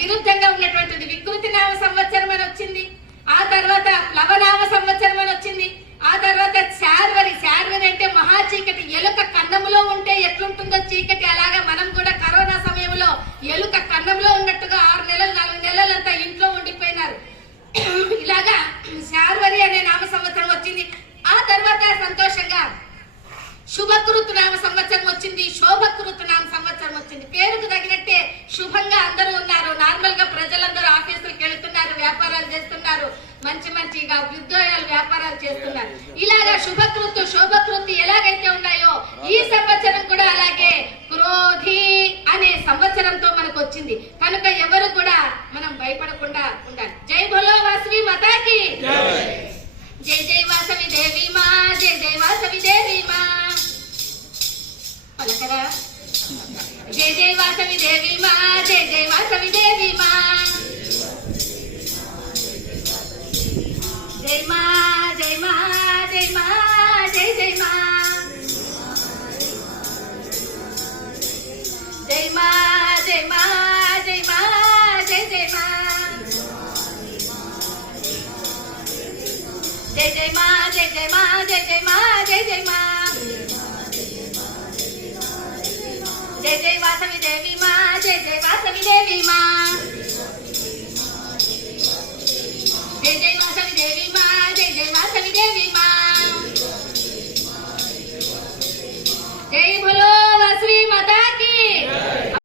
విరుద్ధంగా ఉన్నటువంటిది. వికృతి నామ సంవత్సరం అని వచ్చింది, ఆ తర్వాత ప్లవనామ సంవత్సరం అని వచ్చింది, ఆ తర్వాత శార్వరి. శార్వరి అంటే మహా చీకటి. ఎలుక కన్నములో ఉంటే ఎట్లుంటుందో చీకటి, అలాగా మనం కూడా కరోనా సమయంలో ఎలుక కన్నంలో ఉన్నట్టుగా 6 నెలలు 4 నెలలంతా ఇంట్లో ఉండిపోయినారు. ఇలాగా శార్వరి అనే నామ సంవత్సరం వచ్చింది. ఆ తర్వాత సంతోషంగా శుభకృతు నామ సంవత్సరం వచ్చింది, శోభకృతు నామ సంవత్సరం వచ్చింది. పేరుకు తగినట్టే శుభంగా అందరూ ఉన్నారు. నార్మల్ గా ప్రజలందరూ ఆఫీసులకు వెళుతున్నారు, వ్యాపారాలు చేస్తున్నారు, మంచి మంచిగా ఉద్యోగాలు వ్యాపారాలు చేస్తున్నారు. ఇలాగా శుభకృతు శోభకృతి ఎలాగైతే ఉన్నాయో ఈ సంవత్సరం కూడా అలాగే క్రోధి అనే సంవత్సరంతో మనకు వచ్చింది. కనుక ఎవరు కూడా మనం భయపడకుండా ఉండాలి. జై బోలో వాసవి మాతాకి, జై జై వాసవి దేవి మా, జై జై వాసవి దేవి మా. పలకరా, జై జై వాసవి దేవి మా, జై జై వాసవి దేవి మా. జై మా, జై మా, జై మా, జై జై మా. జై మా, జై మా, జై మా, జై జై మా. జై జై మా, జై జై మా, జై జై మా, జై జై మా. జై జై వాసవి దేవి మా, జై జై వాసవి దేవి మా. జై జై వాసవి దేవి మా, జై జై వాసవి దేవి మా.